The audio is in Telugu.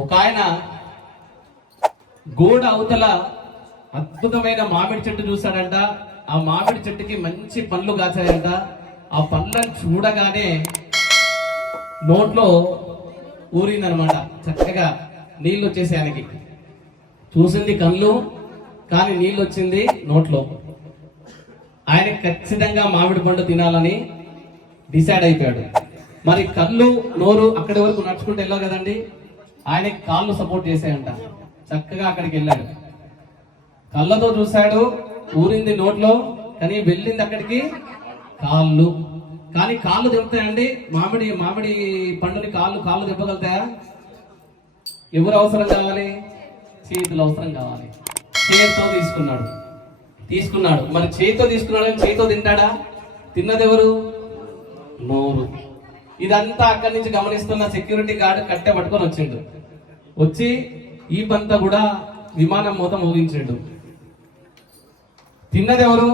ఒక ఆయన గోడ అవతల అద్భుతమైన మామిడి చెట్టు చూశాడంట. ఆ మామిడి చెట్టుకి మంచి పండ్లు కాచాయంట. ఆ పండ్లను చూడగానే నోట్లో ఊరిందనమాట. చక్కగా నీళ్ళు వచ్చేసి ఆయనకి చూసింది కళ్ళు, కానీ నీళ్ళు వచ్చింది నోట్లో. ఆయన ఖచ్చితంగా మామిడి పండు తినాలని డిసైడ్ అయిపోయాడు. మరి కళ్ళు నోరు అక్కడి వరకు నడుచుకుంటూ వెళ్ళావు కదండి, ఆయనకి కాళ్ళు సపోర్ట్ చేసాయంట. చక్కగా అక్కడికి వెళ్ళాడు, కళ్ళతో చూశాడు, ఊరింది నోట్లో, కానీ వెళ్ళింది అక్కడికి కాళ్ళు. కానీ కాళ్ళు దెబ్బతాయండి. మామిడి మామిడి పండుని కాళ్ళు దెబ్బగలుగుతాయా? ఎవరు అవసరం కావాలి? చేతులు అవసరం కావాలి. చేతితో తీసుకున్నాడు. మరి చేతితో తీసుకున్నాడు కానీ చేతితో తింటాడా? తిన్నది ఎవరు? నోరు. ఇదంతా అక్కడి నుంచి గమనిస్తున్న సెక్యూరిటీ గార్డు కట్టె పట్టుకొని వచ్చిండు. వచ్చి ఈ పంత కూడా విమానం మూత మోగించిండు. తిన్నది ఎవరు?